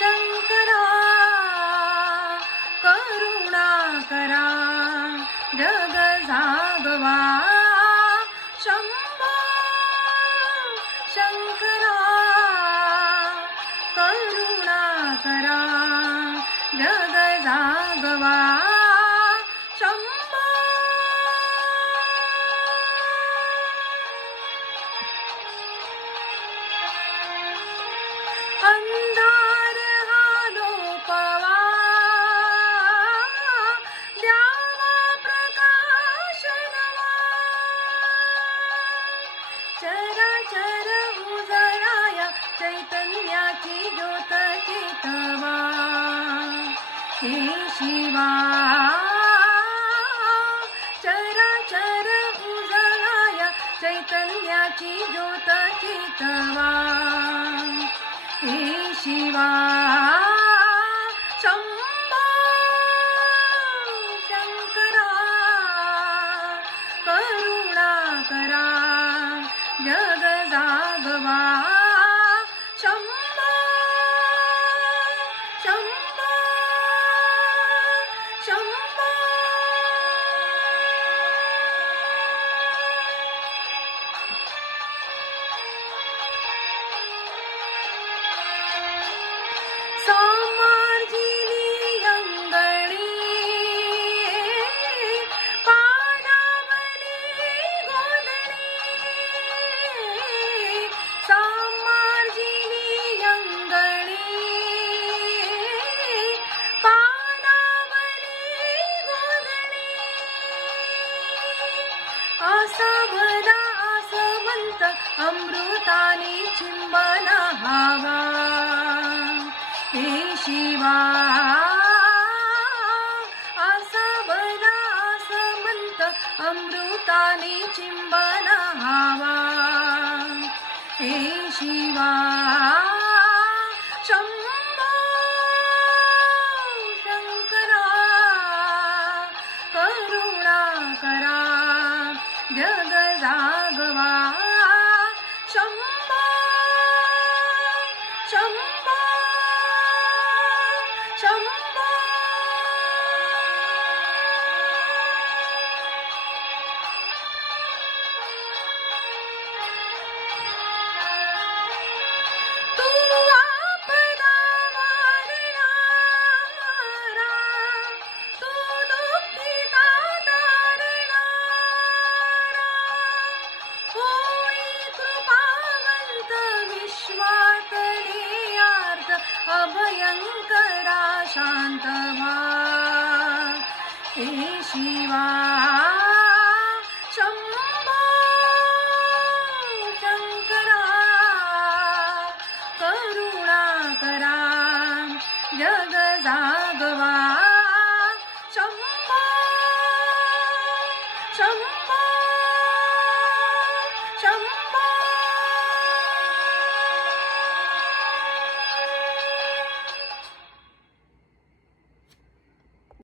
शङ्करा करुणा करा जग जागवा शम्भो शङ्करा करुणा करा जग जागवा चैतन्याची ज्योत चितवा हे शिवा चराचर उजळाया चैतन्याची ज्योत चितवा हे शिवा शंकरा करुणा करा जग भला आसवंत अमृताने चिंबन अमृताने चिंबन हवा. हे शिवा शंभो शंकरा करुणा करा. जगदा हे शिवा